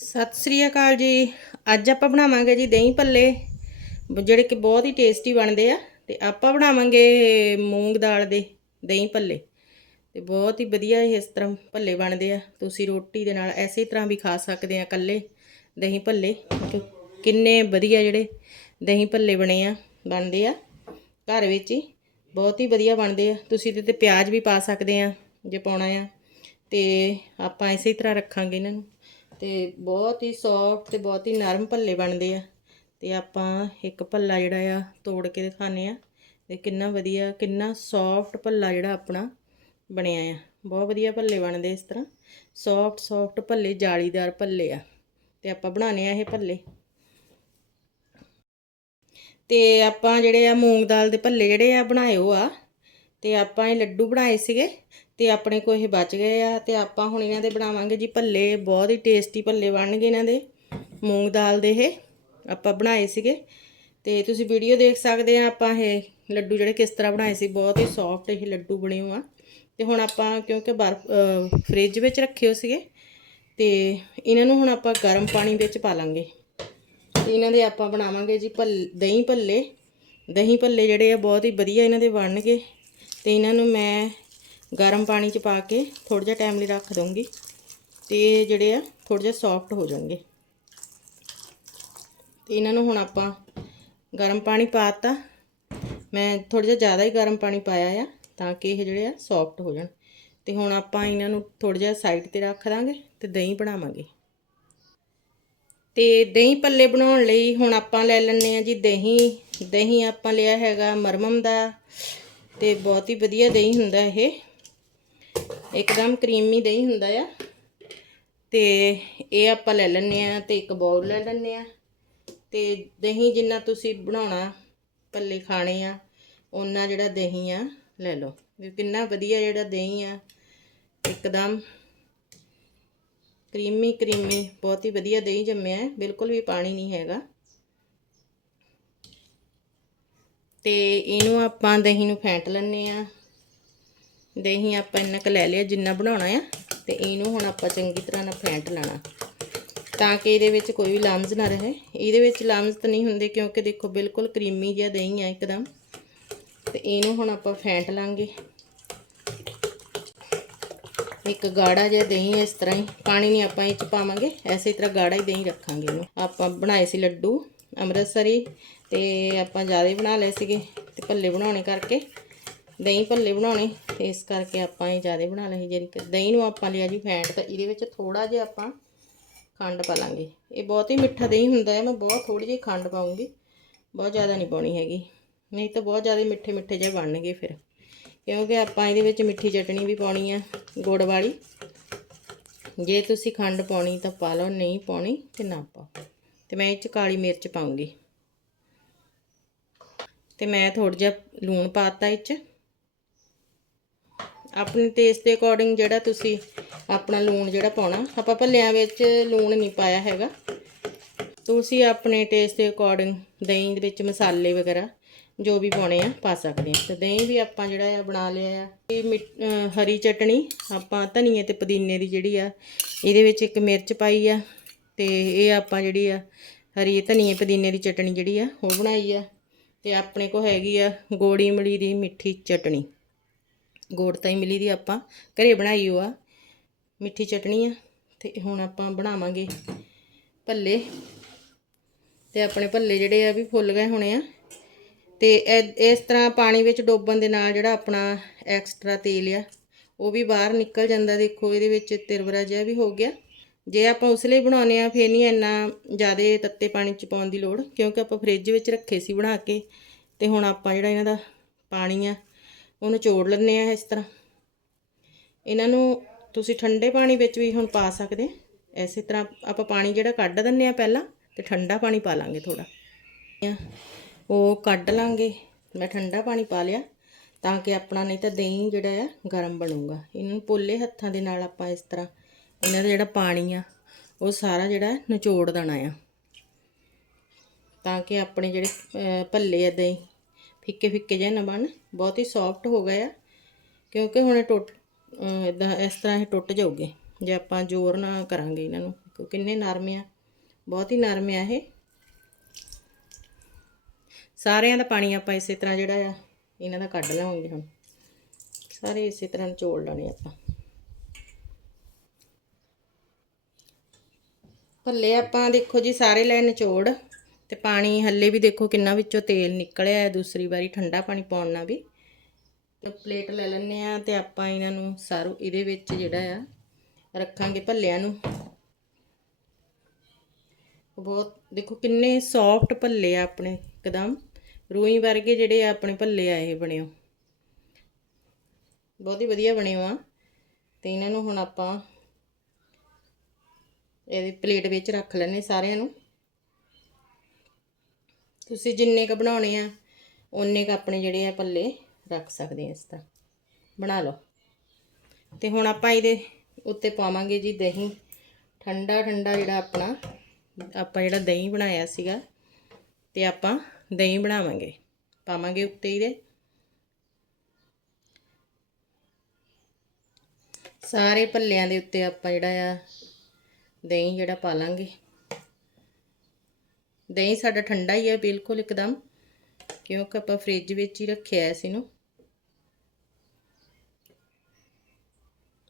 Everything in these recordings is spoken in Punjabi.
ਸਤਿ ਸ੍ਰੀ ਅਕਾਲ ਜੀ। ਅੱਜ ਆਪਾਂ ਬਣਾਵਾਂਗੇ ਜੀ ਦਹੀਂ ਭੱਲੇ ਜਿਹੜੇ ਕਿ ਬਹੁਤ ਹੀ ਟੇਸਟੀ ਬਣਦੇ ਆ। ਤੇ ਆਪਾਂ ਬਣਾਵਾਂਗੇ ਮੂੰਗ ਦਾਲ ਦੇ ਦਹੀਂ ਭੱਲੇ। ਤੇ ਬਹੁਤ ਹੀ ਵਧੀਆ ਇਸ ਤਰ੍ਹਾਂ ਭੱਲੇ ਬਣਦੇ ਆ। ਤੁਸੀਂ ਰੋਟੀ ਦੇ ਨਾਲ ਐਸੇ ਤਰ੍ਹਾਂ ਵੀ ਖਾ ਸਕਦੇ ਆ ਇਕੱਲੇ ਦਹੀਂ ਭੱਲੇ। ਕਿੰਨੇ ਵਧੀਆ ਜਿਹੜੇ ਦਹੀਂ ਭੱਲੇ ਬਣੇ ਆ, ਬਣਦੇ ਆ। ਘਰ ਵਿੱਚ ਹੀ ਬਹੁਤ ਹੀ ਵਧੀਆ ਬਣਦੇ ਆ। ਤੁਸੀਂ ਇਹਦੇ ਤੇ ਪਿਆਜ਼ ਵੀ ਪਾ ਸਕਦੇ ਆ ਜੇ ਪਾਉਣਾ ਆ। ਤੇ ਆਪਾਂ ਇਸੇ ਤਰ੍ਹਾਂ ਰੱਖਾਂਗੇ ਇਹਨਾਂ ਨੂੰ। ਤੇ ਬਹੁਤ ਹੀ ਸੌਫਟ ਤੇ ਬਹੁਤ ਹੀ ਨਰਮ ਭੱਲੇ ਬਣਦੇ ਆ। ਤੇ ਆਪਾਂ ਇੱਕ ਭੱਲਾ ਜਿਹੜਾ ਆ ਤੋੜ ਕੇ ਦਿਖਾਣੇ ਆ। ਤੇ ਕਿੰਨਾ ਵਧੀਆ, ਕਿੰਨਾ ਸੌਫਟ ਭੱਲਾ ਜਿਹੜਾ ਆਪਣਾ ਬਣਿਆ ਆ। ਬਹੁਤ ਵਧੀਆ ਭੱਲੇ ਬਣਦੇ ਇਸ ਤਰ੍ਹਾਂ। ਸੌਫਟ ਸੌਫਟ ਭੱਲੇ, ਜਾਲੀਦਾਰ ਭੱਲੇ ਆ। ਤੇ ਆਪਾਂ ਬਣਾਣੇ ਆ ਇਹ ਭੱਲੇ। ਤੇ ਆਪਾਂ ਜਿਹੜੇ ਆ ਮੂੰਗ ਦਾਲ ਦੇ ਭੱਲੇ ਜਿਹੜੇ ਆ ਬਣਾਏ ਹੋ ਆ। ਤੇ ਆਪਾਂ ਇਹ ਲੱਡੂ ਬਣਾਏ ਸੀਗੇ। ਤੇ ਆਪਣੇ ਕੋਲ ਇਹ ਬਚ ਗਏ ਆ ਤੇ ਆਪਾਂ ਹੁਣ ਇਹਨਾਂ ਦੇ ਬਣਾਵਾਂਗੇ ਜੀ ਭੱਲੇ, ਬਹੁਤ ਹੀ ਟੇਸਟੀ ਭੱਲੇ ਬਣਨਗੇ ਇਹਨਾਂ ਦੇ। ਮੂੰਗ ਦਾਲ ਦੇ ਇਹ, ਆਪਾਂ ਬਣਾਏ ਸੀਗੇ। ਤੇ ਤੁਸੀਂ ਵੀਡੀਓ ਦੇਖ ਸਕਦੇ ਆ ਆਪਾਂ ਇਹ ਲੱਡੂ ਜਿਹੜੇ ਕਿਸ ਤਰ੍ਹਾਂ ਬਣਾਏ ਸੀ, ਬਹੁਤ ਹੀ ਸੌਫਟ ਇਹ ਲੱਡੂ ਬਣੇ ਹੋ ਆ। ਤੇ ਹੁਣ ਆਪਾਂ ਕਿਉਂਕਿ ਬਰਫ ਫ੍ਰਿਜ ਵਿੱਚ ਰੱਖੇ ਹੋ ਸੀਗੇ, ਤੇ ਇਹਨਾਂ ਨੂੰ ਹੁਣ ਆਪਾਂ ਗਰਮ ਪਾਣੀ ਵਿੱਚ ਪਾ ਲਾਂਗੇ। ਤੇ ਇਹਨਾਂ ਦੇ ਆਪਾਂ ਬਣਾਵਾਂਗੇ ਜੀ ਭੱਲ, ਦਹੀਂ ਭੱਲੇ। ਦਹੀਂ ਭੱਲੇ ਜਿਹੜੇ ਆ ਬਹੁਤ ਹੀ ਵਧੀਆ ਇਹਨਾਂ ਦੇ ਬਣਨਗੇ। ਤੇ ਇਹਨਾਂ ਨੂੰ ਮੈਂ ਗਰਮ ਪਾਣੀ ਚ ਪਾ ਕੇ ਥੋੜਾ ਜਿਹਾ ਟਾਈਮ ਲਈ ਰੱਖ ਦੂੰਗੀ ਤੇ ਜਿਹੜੇ ਆ ਥੋੜਾ ਜਿਹਾ ਸੌਫਟ ਹੋ ਜਾਣਗੇ। ਤੇ ਇਹਨਾਂ ਨੂੰ ਹੁਣ ਆਪਾਂ ਗਰਮ ਪਾਣੀ ਪਾਤਾ। ਮੈਂ ਥੋੜਾ ਜਿਹਾ ਜ਼ਿਆਦਾ ਹੀ ਗਰਮ ਪਾਣੀ ਪਾਇਆ ਆ ਤਾਂ ਕਿ ਇਹ ਜਿਹੜੇ ਆ ਸੌਫਟ ਹੋ ਜਾਣ। ਤੇ ਹੁਣ ਆਪਾਂ ਇਹਨਾਂ ਨੂੰ ਥੋੜਾ ਜਿਹਾ ਸਾਈਡ ਤੇ ਰੱਖ ਦਾਂਗੇ ਤੇ ਦਹੀਂ ਬਣਾਵਾਂਗੇ। ਤੇ ਦਹੀਂ ਪੱਲੇ ਬਣਾਉਣ ਲਈ ਹੁਣ ਆਪਾਂ ਲੈ ਲੈਣੇ ਆ ਜੀ ਦਹੀਂ। ਦਹੀਂ ਆਪਾਂ ਲਿਆ ਹੈਗਾ ਮਰਮਮ ਦਾ ਤੇ ਬਹੁਤ ਹੀ ਵਧੀਆ ਦਹੀਂ ਹੁੰਦਾ ਇਹ। ਇੱਕਦਮ ਕਰੀਮੀ ਦਹੀਂ ਹੁੰਦਾ ਆ। ਤੇ ਇਹ ਆਪਾਂ ਲੈ ਲੈਣੇ ਆ ਤੇ ਇੱਕ ਬਾਉਲ ਲੈ ਲੈਣੇ ਆ। ਤੇ ਦਹੀਂ ਜਿੰਨਾ ਤੁਸੀਂ ਬਣਾਉਣਾ ਪੱਲੇ ਖਾਣੇ ਆ ਉਹਨਾਂ ਜਿਹੜਾ ਦਹੀਂ ਆ, ਲੈ ਲਓ। ਕਿੰਨਾ ਵਧੀਆ ਜਿਹੜਾ ਦਹੀਂ ਆ। ਇੱਕਦਮ ਕਰੀਮੀ ਕਰੀਮੀ ਬਹੁਤ ਹੀ ਵਧੀਆ ਦਹੀਂ ਜੰਮਿਆ ਹੈ। ਬਿਲਕੁਲ ਵੀ ਪਾਣੀ ਨਹੀਂ ਹੈਗਾ। ਤੇ ਇਹਨੂੰ ਆਪਾਂ ਦਹੀਂ ਨੂੰ ਫੈਂਟ ਲੈਣੇ ਆ। ਦਹੀਂ ਆਪਾਂ ਇੰਨਾ ਕੁ ਲੈ ਲਿਆ ਜਿੰਨਾ ਬਣਾਉਣਾ ਆ ਤੇ ਇਹਨੂੰ ਹੁਣ ਆਪਾਂ ਚੰਗੀ ਤਰ੍ਹਾਂ ਨਾਲ ਫੈਂਟ ਲੈਣਾ। ਤਾਂ ਕਿ ਇਹਦੇ ਵਿੱਚ ਕੋਈ ਵੀ ਲਮਜ਼ ਨਾ ਰਹੇ। ਇਹਦੇ ਵਿੱਚ ਲਮਜ਼ ਤਾਂ ਨਹੀਂ ਹੁੰਦੇ ਕਿਉਂਕਿ ਦੇਖੋ ਬਿਲਕੁਲ ਕਰੀਮੀ ਜਿਹਾ ਦਹੀਂ ਆ ਇੱਕਦਮ। ਤੇ ਇਹਨੂੰ ਹੁਣ ਆਪਾਂ ਫੈਂਟ ਲਾਂਗੇ। ਇੱਕ ਗਾੜਾ ਜਿਹਾ ਦਹੀਂ ਇਸ ਤਰ੍ਹਾਂ ਹੀ। ਪਾਣੀ ਨਹੀਂ ਆਪਾਂ ਇਹ ਚ ਪਾਵਾਂਗੇ, ਐਸੇ ਤਰ੍ਹਾਂ ਗਾੜਾ ਹੀ ਦਹੀਂ ਰੱਖਾਂਗੇ ਇਹਨੂੰ। ਆਪਾਂ ਬਣਾਏ ਸੀ ਲੱਡੂ, ਅੰਮ੍ਰਿਤਸਰੀ ਤੇ ਆਪਾਂ ਜ਼ਿਆਦਾ ਬਣਾ ਲਏ ਸੀਗੇ ਤੇ ਭੱਲੇ ਬਣਾਉਣੇ ਕਰਕੇ। ਦਹੀਂ ਭੱਲੇ ਬਣਾਉਣੇ, ਤੇ ਇਸ ਕਰਕੇ ਆਪਾਂ ਇਹ ਜ਼ਿਆਦਾ ਬਣਾ ਲਏ ਜਿਹੜੀ ਦਹੀਂ ਨੂੰ ਆਪਾਂ ਲਿਆ ਜੀ ਫੈਂਟ, ਤਾਂ ਇਹਦੇ ਵਿੱਚ ਥੋੜਾ ਜਿਹਾ ਆਪਾਂ ਖੰਡ ਪਾ ਲਾਂਗੇ। ਇਹ ਬਹੁਤ ਹੀ ਮਿੱਠਾ ਦਹੀਂ ਹੁੰਦਾ ਹੈ, ਮੈਂ ਬਹੁਤ ਥੋੜੀ ਜਿਹੀ ਖੰਡ ਪਾਉਂਗੀ ਬਹੁਤ ਜ਼ਿਆਦਾ ਨਹੀਂ ਪਾਉਣੀ ਹੈਗੀ। ਨਹੀਂ ਤਾਂ ਬਹੁਤ ਜ਼ਿਆਦਾ ਮਿੱਠੇ ਮਿੱਠੇ ਜਿਹੇ ਬਣਨਗੇ ਫਿਰ, ਕਿਉਂਕਿ ਆਪਾਂ ਇਹਦੇ ਵਿੱਚ ਮਿੱਠੀ ਚਟਣੀ ਵੀ ਪਾਉਣੀ ਆ, ਗੁੜ ਵਾਲੀ। ਜੇ ਤੁਸੀਂ ਖੰਡ ਪਾਉਣੀ ਤਾਂ ਪਾ ਲਓ, ਨਹੀਂ ਪਾਉਣੀ ਤੇ ਨਾ ਪਾਓ। ਤੇ ਮੈਂ ਇਹ ਚ ਕਾਲੀ ਮਿਰਚ ਪਾਉਂਗੀ ਤੇ ਮੈਂ ਥੋੜਾ ਜਿਹਾ ਲੂਣ ਪਾਤਾ ਇਹ ਚ। ਆਪਣੇ ਟੇਸਟ ਦੇ ਅਕੋਰਡਿੰਗ ਜਿਹੜਾ ਤੁਸੀਂ ਆਪਣਾ ਲੂਣ ਜਿਹੜਾ ਪਾਉਣਾ, ਆਪਾਂ ਭੱਲਿਆਂ ਵਿੱਚ ਲੂਣ ਨਹੀਂ ਪਾਇਆ ਹੈਗਾ। ਤੁਸੀਂ ਆਪਣੇ ਟੇਸਟ ਦੇ ਅਕੋਰਡਿੰਗ ਦਹੀਂ ਦੇ ਵਿੱਚ ਮਸਾਲੇ ਵਗੈਰਾ ਜੋ ਵੀ ਪਾਉਣੇ ਆ, ਪਾ ਸਕਦੇ ਆ। ਤੇ ਦਹੀਂ ਵੀ ਆਪਾਂ ਜਿਹੜਾ ਆ ਬਣਾ ਲਿਆ ਆ। ਇਹ ਮਿੱਠ- ਹਰੀ ਚਟਣੀ, ਆਪਾਂ ਧਨੀਏ ਤੇ ਪੁਦੀਨੇ ਦੀ ਜਿਹੜੀ ਆ, ਇਹਦੇ ਵਿੱਚ ਇੱਕ ਮਿਰਚ ਪਾਈ ਆ। ਤੇ ਇਹ ਆਪਾਂ ਜਿਹੜੀ ਆ, ਹਰੀ ਧਨੀਏ ਪੁਦੀਨੇ ਦੀ ਚਟਣੀ ਜਿਹੜੀ ਆ, ਉਹ ਬਣਾਈ ਆ। ਤੇ ਆਪਣੇ ਕੋ ਹੈਗੀ ਆ ਗੋੜੀ ਇਮਲੀ ਦੀ ਮਿੱਠੀ ਚਟਣੀ। ਗੋੜ ਤਾਈ ਮਿਲੀ ਦੀ ਆਪਾਂ। ਘਰੇ ਬਣਾਈ ਹੋ ਆ। ਮਿੱਠੀ ਚਟਣੀ ਆ ਤੇ ਹੁਣ ਆਪਾਂ ਬਣਾਵਾਂਗੇ ਭੱਲੇ। ਤੇ ਆਪਣੇ ਭੱਲੇ ਜਿਹੜੇ ਆ ਵੀ ਫੁੱਲ ਗਏ ਹੋਣੇ ਆ। ਤੇ ਇ- ਇਸ ਤਰ੍ਹਾਂ ਪਾਣੀ ਵਿੱਚ ਡੋਬਣ ਦੇ ਨਾਲ ਜਿਹੜਾ ਆਪਣਾ ਐਕਸਟਰਾ ਤੇਲ ਆ, ਉਹ ਵੀ ਬਾਹਰ ਨਿਕਲ ਜਾਂਦਾ। ਦੇਖੋ ਇਹਦੇ ਵਿੱਚ ਤਿਰਵਰਾ ਜਿਹਾ ਵੀ ਹੋ ਗਿਆ। ਜੇ ਆਪਾਂ ਉਸ ਲਈ ਬਣਾਉਨੇ ਆ, ਫੇਰ ਨਹੀਂ ਇੰਨਾ ਜ਼ਿਆਦਾ ਤੱਤੇ ਪਾਣੀ ਚ ਪਾਉਣ ਦੀ ਲੋੜ, ਕਿਉਂਕਿ ਆਪਾਂ ਫ੍ਰਿਜ ਵਿੱਚ ਰੱਖੇ ਸੀ ਬਣਾ ਕੇ। ਤੇ ਹੁਣ ਆਪਾਂ ਜਿਹੜਾ ਇਹਨਾਂ ਦਾ ਪਾਣੀ ਆ ਉਹ ਚੋੜ ਲੈਂਦੇ ਆ ਇਸ ਤਰ੍ਹਾਂ। ਇਹਨਾਂ ਨੂੰ ਤੁਸੀਂ ਠੰਡੇ ਪਾਣੀ ਵਿੱਚ ਵੀ ਹੁਣ ਪਾ ਸਕਦੇ। ਐਸੇ ਤਰ੍ਹਾਂ ਆਪਾਂ ਪਾਣੀ ਜਿਹੜਾ ਕੱਢ ਦਿੰਨੇ ਆ ਪਹਿਲਾਂ ਤੇ ਠੰਡਾ ਪਾਣੀ ਪਾ ਲਾਂਗੇ ਥੋੜਾ ਉਹ ਕੱਢ ਲਾਂਗੇ। ਮੈਂ ਠੰਡਾ ਪਾਣੀ ਪਾ ਲਿਆ ਤਾਂ ਕਿ ਆਪਣਾ ਨਹੀਂ ਤਾਂ ਦਹੀਂ ਜਿਹੜਾ ਆ ਗਰਮ ਬਣੂਗਾ। ਇਹਨਾਂ ਨੂੰ ਪੋਲੇ ਹੱਥਾਂ ਦੇ ਨਾਲ ਆਪਾਂ ਇਸ ਤਰ੍ਹਾਂ ਇਹਨਾਂ ਦਾ ਜਿਹੜਾ ਪਾਣੀ ਆ ਉਹ ਸਾਰਾ ਜਿਹੜਾ ਨਿਚੋੜ ਦੇਣਾ ਆ। ਤਾਂ ਕਿ ਆਪਣੇ ਜਿਹੜੇ ਭੱਲੇ ਆ ਦਹੀਂ ਫਿੱਕੇ ਫਿੱਕੇ ਜਿਹੇ ਨਾ ਬਣ ਬਹੁਤ ਹੀ ਸੌਫਟ ਹੋ ਗਏ ਆ, ਕਿਉਂਕਿ ਹੁਣ ਇਹ ਟੁੱਟ ਇਦਾਂ ਇਸ ਤਰ੍ਹਾਂ ਇਹ ਟੁੱਟ ਜਾਊਗੇ, ਜੇ ਆਪਾਂ ਜ਼ੋਰ ਨਾ ਕਰਾਂਗੇ ਇਹਨਾਂ ਨੂੰ, ਕਿਉਂਕਿ ਕਿੰਨੇ ਨਰਮ ਆ, ਬਹੁਤ ਹੀ ਨਰਮ ਆ ਇਹ। ਸਾਰਿਆਂ ਦਾ ਪਾਣੀ ਆਪਾਂ ਇਸੇ ਤਰ੍ਹਾਂ ਜਿਹੜਾ ਆ, ਇਹਨਾਂ ਦਾ ਕੱਢ ਲਵਾਂਗੇ ਹੁਣ। ਸਾਰੇ ਇਸੇ ਤਰ੍ਹਾਂ ਨਿਚੋੜ ਲੈਣੇ ਆਪਾਂ। ਭੱਲੇ ਆਪਾਂ ਦੇਖੋ ਜੀ, ਸਾਰੇ ਲੈ ਨਿਚੋੜ। ਤੇ ਪਾਣੀ ਹੱਲੇ ਵੀ ਦੇਖੋ ਕਿੰਨਾ ਵਿੱਚੋਂ ਤੇਲ ਨਿਕਲਿਆ ਹੈ, ਦੂਸਰੀ ਵਾਰੀ ਠੰਡਾ ਪਾਣੀ ਪਾਉਣ ਨਾਲ ਵੀ। ਤੇ ਪਲੇਟ ਲੈ ਲੈਣੇ ਆ ਤੇ ਆਪਾਂ ਇਹਨਾਂ ਨੂੰ ਸਾਰੂ ਇਹਦੇ ਵਿੱਚ ਜਿਹੜਾ ਆ, ਰੱਖਾਂਗੇ ਭੱਲਿਆਂ ਨੂੰ। ਬਹੁਤ, ਦੇਖੋ ਕਿੰਨੇ ਸੌਫਟ ਭੱਲੇ ਆ ਆਪਣੇ, ਇੱਕਦਮ। ਰੂਈ ਵਰਗੇ ਜਿਹੜੇ ਆ ਆਪਣੇ ਭੱਲੇ ਆ ਇਹ ਬਣਿਓ। ਬਹੁਤ ਹੀ ਵਧੀਆ ਬਣਿਓ ਆ। ਤੇ ਇਹਨਾਂ ਨੂੰ ਹੁਣ ਆਪਾਂ ਇਹਦੀ ਪਲੇਟ ਵਿੱਚ ਰੱਖ ਲੈਣੇ ਸਾਰਿਆਂ ਨੂੰ। ਤੁਸੀਂ ਜਿੰਨੇ ਕ ਬਣਾਉਣੇ ਆ ਉਨੇ ਕ ਆਪਣੇ ਜਿਹੜੇ ਆ ਪੱਲੇ ਰੱਖ ਸਕਦੇ ਆ ਇਸ ਤਰ੍ਹਾਂ। ਬਣਾ ਲਓ। ਤੇ ਹੁਣ ਆਪਾਂ ਇਹਦੇ ਉੱਤੇ ਪਾਵਾਂਗੇ ਜੀ ਦਹੀਂ। ਠੰਡਾ ਠੰਡਾ ਜਿਹੜਾ ਆਪਣਾ, ਆਪਾਂ ਜਿਹੜਾ ਦਹੀਂ ਬਣਾਇਆ ਸੀਗਾ, ਤੇ ਆਪਾਂ ਦਹੀਂ ਬਣਾਵਾਂਗੇ। ਪਾਵਾਂਗੇ ਉੱਤੇ ਇਹਦੇ। ਸਾਰੇ ਭੱਲਿਆਂ ਦੇ ਉੱਤੇ ਆਪਾਂ ਜਿਹੜਾ ਆ ਦਹੀਂ ਜਿਹੜਾ ਪਾ ਲਾਂਗੇ। ਦਹੀਂ ਸਾਡਾ ਠੰਡਾ ਹੀ ਹੈ, ਬਿਲਕੁਲ ਇੱਕਦਮ, ਕਿਉਂਕਿ ਆਪਾਂ ਫ੍ਰਿਜ ਵਿੱਚ ਹੀ ਰੱਖਿਆ ਹੈ ਇਸ ਨੂੰ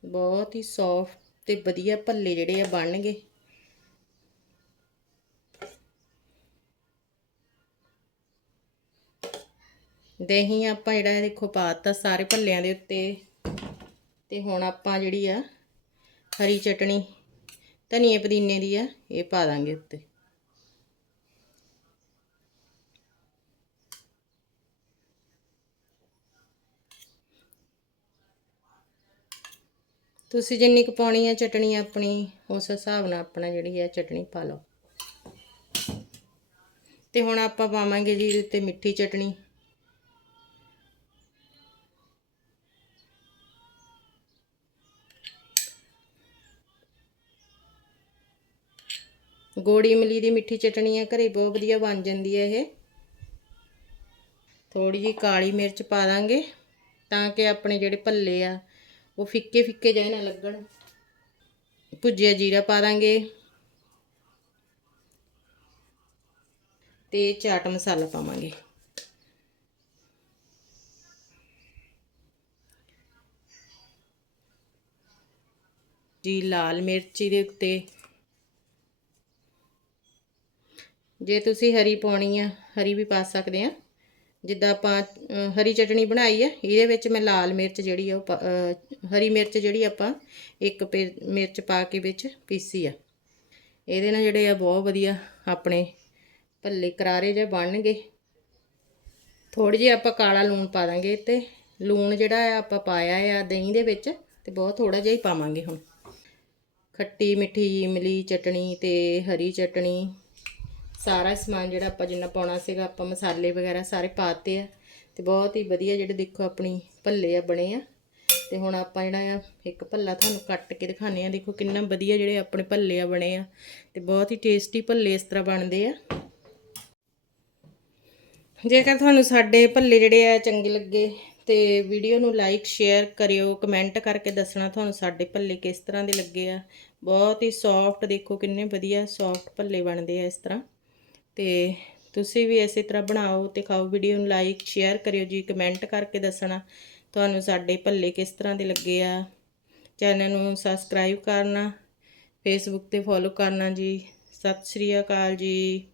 ਬਹੁਤ ਹੀ ਸੌਫਟ ਤੇ ਵਧੀਆ ਭੱਲੇ ਜਿਹੜੇ ਆ ਬਣਨਗੇ। ਦਹੀਂ ਆਪਾਂ ਜਿਹੜਾ ਦੇਖੋ ਪਾਤਾ ਸਾਰੇ ਭੱਲਿਆਂ ਦੇ ਉੱਤੇ। ਤੇ ਹੁਣ ਆਪਾਂ ਜਿਹੜੀ ਆ ਹਰੀ ਚਟਣੀ ਧਨੀਏ ਪੁਦੀਨੇ ਦੀ ਆ, ਇਹ ਪਾ ਦਾਂਗੇ ਉੱਤੇ। ਤੁਸੀਂ ਜਿੰਨੀ ਕੁ ਪਾਉਣੀ ਆ ਚਟਣੀ ਆਪਣੀ, ਉਸ ਹਿਸਾਬ ਨਾਲ ਆਪਣਾ ਜਿਹੜੀ ਆ ਚਟਣੀ ਪਾ ਲਓ। ਤੇ ਹੁਣ ਆਪਾਂ ਪਾਵਾਂਗੇ ਜੀ ਇਹਦੇ ਉੱਤੇ ਮਿੱਠੀ ਚਟਣੀ। ਗੋੜੀ ਇਮਲੀ ਦੀ ਮਿੱਠੀ ਚਟਣੀ ਹੈ ਘਰੇ ਬਹੁਤ ਵਧੀਆ ਬਣ ਜਾਂਦੀ ਹੈ ਇਹ। ਥੋੜੀ ਜੀ ਕਾਲੀ ਮਿਰਚ ਪਾ ਦਾਂਗੇ, ਤਾਂ ਕਿ ਆਪਣੇ ਜਿਹੜੇ ਭੱਲੇ ਆ ਉਹ ਫਿੱਕੇ ਫਿੱਕੇ ਜਿਹੇ ਨਾ ਲੱਗਣ। ਭੁੱਜਿਆ ਜੀਰਾ ਪਾ ਦਾਂਗੇ। ਤੇ ਚਾਟ ਮਸਾਲਾ ਪਾਵਾਂਗੇ। ਜੀ, ਲਾਲ ਮਿਰਚ ਦੇ ਉੱਤੇ। ਜੇ ਤੁਸੀਂ ਹਰੀ ਪਾਉਣੀ ਆ, ਹਰੀ ਵੀ ਪਾ ਸਕਦੇ ਆ। ਜਿੱਦਾਂ ਆਪਾਂ ਹਰੀ ਚਟਣੀ ਬਣਾਈ ਆ, ਇਹਦੇ ਵਿੱਚ ਮੈਂ ਲਾਲ ਮਿਰਚ ਜਿਹੜੀ ਆ ਉਹ ਹਰੀ ਮਿਰਚ ਜਿਹੜੀ ਆਪਾਂ ਇੱਕ ਪੇ- ਮਿਰਚ ਪਾ ਕੇ ਵਿੱਚ ਪੀਸੀ ਆ। ਇਹਦੇ ਨਾਲ ਜਿਹੜੇ ਆ ਬਹੁਤ ਵਧੀਆ ਆਪਣੇ ਭੱਲੇ ਕਰਾਰੇ ਜਿਹੇ ਬਣਨਗੇ। ਥੋੜੀ ਜਿਹੀ ਆਪਾਂ ਕਾਲਾ ਲੂਣ ਪਾ ਦਾਂਗੇ ਤੇ ਲੂਣ ਜਿਹੜਾ ਆ ਆਪਾਂ ਪਾਇਆ ਆ ਦਹੀਂ ਦੇ ਵਿੱਚ ਤੇ ਬਹੁਤ ਥੋੜਾ ਜਿਹਾ ਹੀ ਪਾਵਾਂਗੇ ਹੁਣ। ਖੱਟੀ ਮਿੱਠੀ, ਇਮਲੀ ਚਟਣੀ ਤੇ ਹਰੀ ਚਟਣੀ ਸਾਰਾ ਸਮਾਨ ਜਿਹੜਾ ਆਪਾਂ ਜਿੰਨਾ ਪਾਉਣਾ ਸੀਗਾ, ਆਪਾਂ ਮਸਾਲੇ ਵਗੈਰਾ ਸਾਰੇ ਪਾਤੇ ਆ। ਤੇ ਬਹੁਤ ਹੀ ਵਧੀਆ ਜਿਹੜੇ ਦੇਖੋ ਆਪਣੀ ਭੱਲੇ ਆ, ਬਣੇ ਆ। ਤੇ ਹੁਣ ਆਪਾਂ ਜਿਹੜਾ ਆ, ਇੱਕ ਭੱਲਾ ਤੁਹਾਨੂੰ ਕੱਟ ਕੇ ਦਿਖਾਣੇ ਆ। ਦੇਖੋ ਕਿੰਨਾ ਵਧੀਆ ਜਿਹੜੇ ਆਪਣੇ ਭੱਲੇ ਆ, ਬਣੇ ਆ। ਤੇ ਬਹੁਤ ਹੀ ਟੇਸਟੀ ਭੱਲੇ ਇਸ ਤਰ੍ਹਾਂ ਬਣਦੇ ਆ। ਜੇਕਰ ਤੁਹਾਨੂੰ ਸਾਡੇ ਭੱਲੇ ਜਿਹੜੇ ਆ ਚੰਗੇ ਲੱਗੇ, ਤੇ ਵੀਡੀਓ ਨੂੰ ਲਾਈਕ ਸ਼ੇਅਰ ਕਰਿਓ ਕਮੈਂਟ ਕਰਕੇ ਦੱਸਣਾ ਤੁਹਾਨੂੰ ਸਾਡੇ ਭੱਲੇ ਕਿਸ ਤਰ੍ਹਾਂ ਦੇ ਲੱਗੇ ਆ। ਬਹੁਤ ਹੀ ਸੌਫਟ ਦੇਖੋ ਕਿੰਨੇ ਵਧੀਆ ਸੌਫਟ ਭੱਲੇ ਬਣਦੇ ਆ ਇਸ ਤਰ੍ਹਾਂ। ਤੇ ਤੁਸੀਂ ਵੀ ਇਸੇ ਤਰ੍ਹਾਂ ਬਣਾਓ ਤੇ ਖਾਓ। ਵੀਡੀਓ ਨੂੰ ਲਾਈਕ ਸ਼ੇਅਰ ਕਰਿਓ ਜੀ ਕਮੈਂਟ ਕਰਕੇ ਦੱਸਣਾ ਤੁਹਾਨੂੰ ਸਾਡੇ ਭੱਲੇ ਕਿਸ ਤਰ੍ਹਾਂ ਦੇ ਲੱਗੇ ਆ। ਚੈਨਲ ਨੂੰ ਸਬਸਕ੍ਰਾਈਬ ਕਰਨਾ ਫੇਸਬੁੱਕ ਤੇ ਫੋਲੋ ਕਰਨਾ ਜੀ। ਸਤਿ ਸ਼੍ਰੀ ਅਕਾਲ ਜੀ।